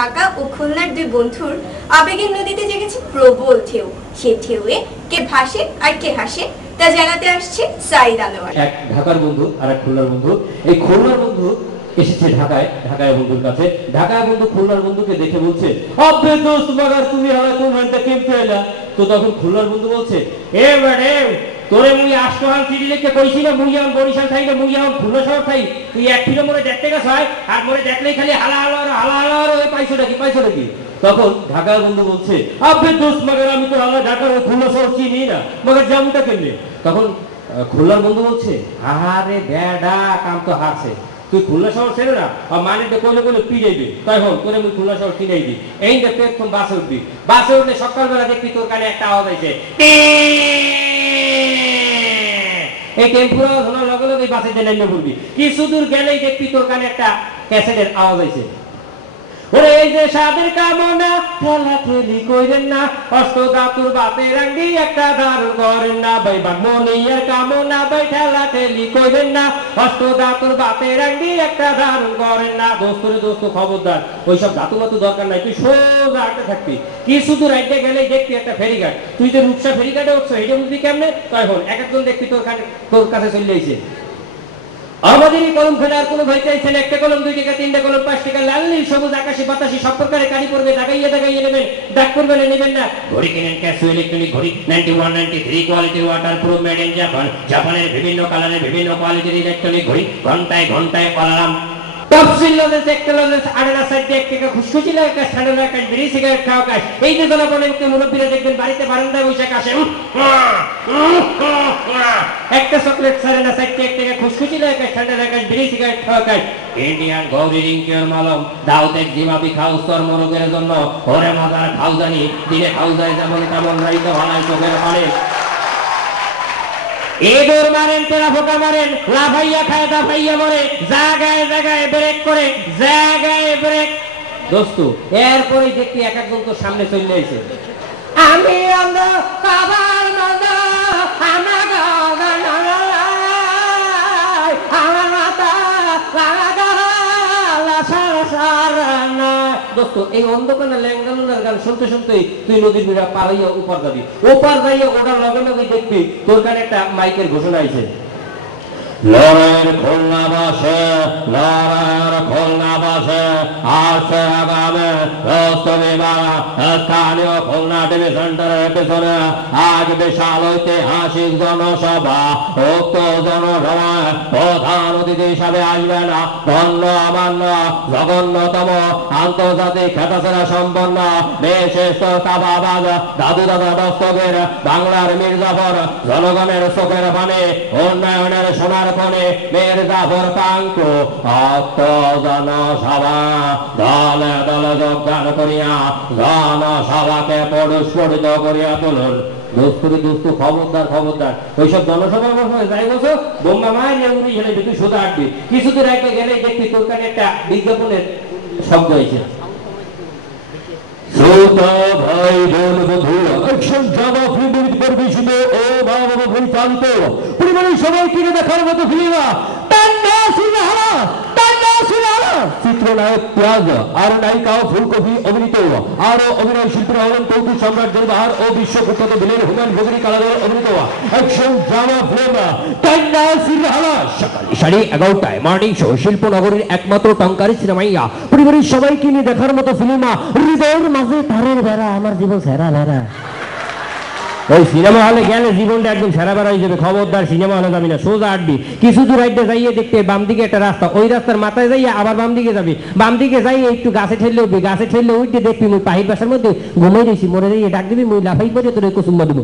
ঢাকা ও খুলনার দুই বন্ধুর আবেগের নদীতে জেগেছে প্রবল ঢেউ। সে ঢেউয়ে কে ভাসে আর কে হাসে তা জানাতে আসছে সাইদ আনোয়ার। এক ঢাকার বন্ধু আর এক খুলনার বন্ধু। এই খুলনার বন্ধু এসেছে ঢাকায় বন্ধুর কাছে। ঢাকায় বন্ধু খুলনার বন্ধুকে দেখে বলছে, আবে দোস্ত মাগার তুমি হালা কোন হানটা কেমতে এলা। তো তখন খুলনার বন্ধু বলছে, এ ম্যাডাম তোরে মুই আষ্টহাল চিঠি লিখে কইছি না মুই এখন বরিশাল থাই না মুই এখন খুলনা শহর থাই, তুই এক কিলো মনে দেখতে গেছ হয় আর মনে দেখলেই খালি হালা হালা পাইছো নাকি। তখন ঢাকার বন্ধু বলছে, আবে দোস্ত মাগার আমি তো হালা ঢাকার খুলনা শহর চিনি না, মাগার জামটা কেমনে। তখন খুলনার বন্ধু বলছে, আরে বেডা কাম তো হারছে, তুই খুলনা শহর ছেড়ে না মানে কইলে পিড়াইবে, তাই হল তোরে মুই খুলনা শহর চিনাই দি। এই যে প্রথম বাসে উঠবি, বাসে উঠলে সকালবেলা দেখবি তোর কানে একটা আওয়াজ আইছে, এই টেম্পুর আওয়াজ শোনার লগে লগে বাসে যে নেমে পড়বি, কিছু দূর গেলেই দেখবি তোর কানে একটা ক্যাসেটের আওয়াজ আইছে, ওরে এই যে সাদের কামনা ঠেলা ঠেলি কইরেন না, অষ্ট দাতুর বাপের আঙ্গি একটা দারুণ করেন না, ভাই মনিয়ার কামনা ভাই ঠেলা ঠেলি কইরেন না, অষ্ট দাতুর বাপের আঙ্গি একটা দারুণ করেন না। দোস্ত খবরদার, ওইসব দাতু মাতু দরকার নাই, তুই সোজা আটে থাকবি, কিছু দূর আইতে গেলেই দেখবি একটা ফেরিঘাট, তুই যে রূপসা ফেরিঘাটে উঠছো এটা বুঝবি কেমনে, তাই হল এক একজন দেখবি তোর কাছে চলে আইছে। আমাদের এই কলম ফেলে আর কোনো ভয় চাইছেন, একটা কলম 2 টাকা 3টা কলম 5 টাকা, লাল নীল সবুজ আকাশি বাতাসি সব প্রকারে কালি পড়বে, দাগাইয়ে নেবেন, ডাক করবেন নেবেন না। ঘড়ি কিনেন ক্যাসু ইলেকট্রনিক ঘড়ি 91 93 কোয়ালিটির water proof made in Japan, জাপানের বিভিন্ন কালারের বিভিন্ন কোয়ালিটির ইলেকট্রনিক ঘড়ি, ঘন্টায় অলার্ম তফসিল লজেন্স একটা লজেন্স আড়ানা সাইড দিয়ে 1 টাকা খুশখুশি লাগে কাজ, ঠান্ডা লাগে কাজ, বিড়ি সিগারেট খাওয়া কাজ। এই যে জনগণের মুরব্বীরা দেখবেন বাড়িতে বারান্দায় বসে কাশে, একটা চকলেট সাড়ানা সাইড দিয়ে 1 টাকা খুশখুশি লাগে কাজ, ঠান্ডা লাগে কাজ, বিড়ি সিগারেট খাওয়া কাজ। ইন্ডিয়ান গৌরী রিঙ্কির মালম দাউদের জিমাবি খাও স্তর মরগের জন্য, ওরে মজার খাও জানি, দিনে খাও যায় যেমন তেমন রাইতে ভালাই চোখের পানে। এদর মারেন তেরা ফোকা মারেন, লাফাইয়া খায় দাফাইয়া মরে, জায়গায় ব্রেক করে, জায়গায় ব্রেক। দোস্ত এরপরে দেখি এক একজন তো সামনে চলে আইছে, আমি আমরা কাবার মানা আমার আমার মাথা দোস্ত এই অন্ধকারে ল্যাঙ্গালুনার গান শুনতে শুনতেই তুই নদীর বিড়া পালাইয়া উপর যাবি, ওপার যাইয়া ওটার লগে লগে দেখবি তোর কানে একটা মাইকের ঘোষণা আইছে, লড়াইয়ের খুলনা বাসে আসছে আগামে স্থানীয় খুলনা টিভি সেন্টারের পেছনে আজ বিশাল ঐতিহাসিক জনসভা। উক্ত জনসভায় প্রধান অতিথি হিসাবে আসবেন ধন্য আমান্য জঘন্যতম আন্তর্জাতিক খ্যাতসেরা সম্পন্ন বিশিষ্ট কাবাবাজ দাদু দাদা দস্তগীর বাংলার মির্জাফর, জনগণের চোখের পানি উন্নয়নের সোনার খনি মির্জাফর পাঙ্কু। অক্ত জনসভা দলে দলে যোগদান করিয়া জনসভাকে পরিস্ফুটিত করিয়া তুলুন। দোস্ত খবরদার ওইসব জনসভার মধ্যে যাই বলছো বোম্বা মায়ের উড়ি হেলে তুই সোজা আটবি, কিছু দূর আগে গেলে দেখবি তোর কাছে একটা বিজ্ঞাপনের শব্দ হয়েছে, ভাই বোন বন্ধু অ্যাকশন ড্রামা ফিল্ম পরিবেশিত ও বাবা পরিচালিত পরিবারের সবাই কিনে দেখার মতো ফিল্ম চিত্রনায়ক পেঁয়াজ আর নায়িকা ফুলকপি অভিনীত, আরো অভিনয় শিল্পীরা হলেন কৌতুক সম্রাট জলবাহার ও বিশ্বখ্যাত ভিলেন হুমায়ুন কবির কালার অভিনীত অ্যাকশন ড্রামা ফিল্ম সকাল 11:30টায় মর্নিং শো শিল্পনগরীর একমাত্র টঙ্কারি সিনেমাইয়া পরিবারের সবাইকে নিয়ে দেখার মতো ফিল্ম হৃদয়ের মাঝে তারের বেড়া আমার জীবন সেরা বেড়া। ওই সিনেমা হলে গেলে জীবনটা একদম সেরা বেড়া হয়ে যাবে, খবরদার সিনেমা হলে যাবি না, সোজা আটবি, কিছু দূর আইতে যাইয়ে দেখতে বাম দিকে একটা রাস্তা, ওই রাস্তার মাথায় যাইয়া আবার বাম দিকে যাবি, বাম দিকে যাইয়ে একটু গাছে ঠেললে উঠবি, গাছে ঠেললে উঠতে দেখবি মুই পাহির বাসার মধ্যে ঘুমাই রয়েছি, মরে যাইয়ে ডাক দিবি মুই লাফাই পরে তোর কুসুম্বা দেবো।